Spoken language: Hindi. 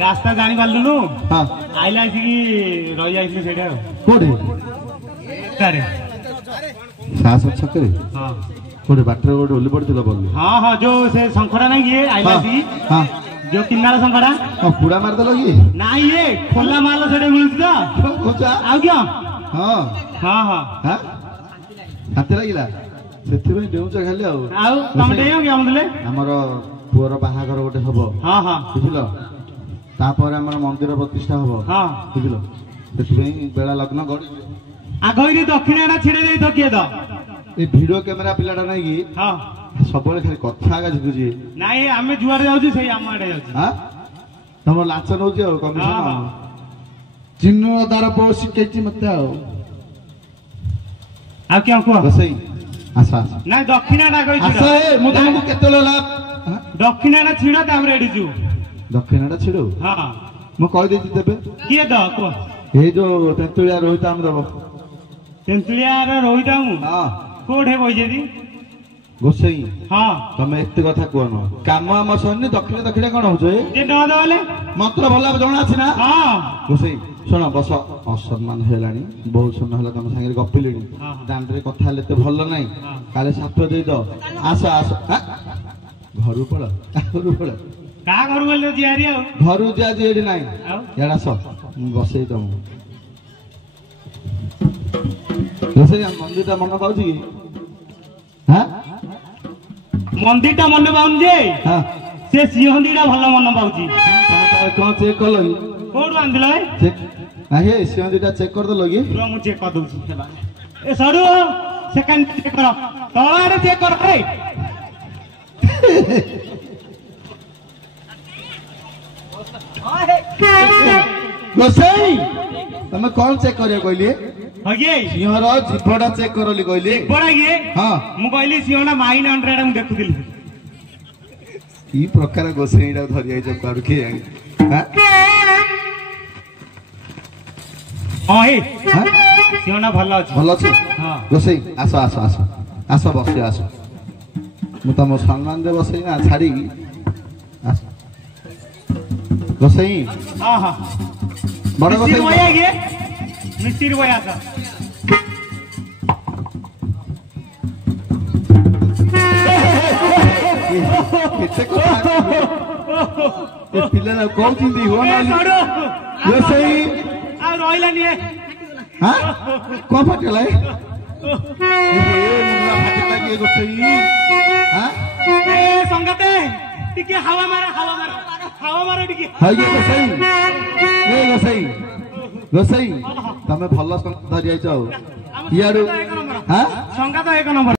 रास्ता जानी पार्लुनु आइला रही जाइए से साहस छकरे कोडे बाटर गोटे ओली पड़थिला बोल हां हां जो से शंखड़ा नहीं ये आइला हां जो किन्नार शंखड़ा पुड़ा मार दलो ये ना ये खोला माल सेडे मिलुछ तो कोचा आ क्या हां हां हां हां हाते लागिला सेति में देउछ खाली आउ तम देयो कि हमले हमर पुअर बाहागर गोटे हबो हां हां बुझिलो तापर हमर मंदिर प्रतिष्ठा हबो हां बुझिलो सेति में बेला लग्न गडी आ गइरी दक्षिणाटा छिडे देई तो के द ए वीडियो कैमरा पिलाटा नै कि हां सबले खाली कथा का झुकुजी नाही आमे जुआर जाउछी सही आमाडे जाउछी हां तमर लाच नउची हो कमिशन चिन्नु दार पो सिकेची मते आ क्या को सही आसा नाही दक्षिणाटा गइ आसा ए मु तुमको केतलो लाभ दक्षिणाटा छिडा ताम रेडी छु दक्षिणाटा छिडो हां मु कहि देती देबे के द को ए जो तेंतुलिया रोहित आम दबो तेंतुलिया रोहित आम हां कोठे बइजेदी गोसई हां तमे एते कथा कोन काम हम सन्नी दक्षिण दक्षिण कोन होछ ए जे न दले मंत्र भला जणा छी ना हां गोसई सुन बस असम्मान हेलानी बहुत सुन हला तम संगे गप्पिलेनी दांडरे कथा लेते भलो नै काले साप देई दो आस आस घरु पड़ घरु पड़ का घरु बोले जियारी आ घरु जा जेडी नै याडा स बसई दम गोसई मंदिरटा मन पाउची कि हां मंदिरटा मन पाउन जे हां से सिंहंदीटा भलो मन पाउची कोन चेक करलो कोड आंदिले चेक आहे सिंहंदीटा चेक कर दलो कि पूरा मु चेक कर दउची ए सरू सेकंड चेक कर तोड़े चेक कर रे गोसई तमे कौन चेक करियो कहली हगे सिंहर जिभटा चेक करली कहली बड़ा ये हां मु कहली सिंहना माइन 100 हम देखुदिली ई प्रकार गोसईडा धरि आइ जब कारू के हां हां हे सिंहना भलो अछि हां गोसई आसो आसो आसो आसो बसे आसो मु तम सम्मान दे बसई ना छाड़ी आसो गोसई हां हां बड़ गोसई भैया गे मिस्त्री भैया का किते को ए पिले ना कोन चिंदी हो ना गोसई आ रोइला नि हां को फटला ए मुला फटला के गोसई हां ए संगते टिके हवा मारा टिके हाय गोसई ए गोसई तमे भल्ला धरि आइछ यारू हां संगत एक नंबर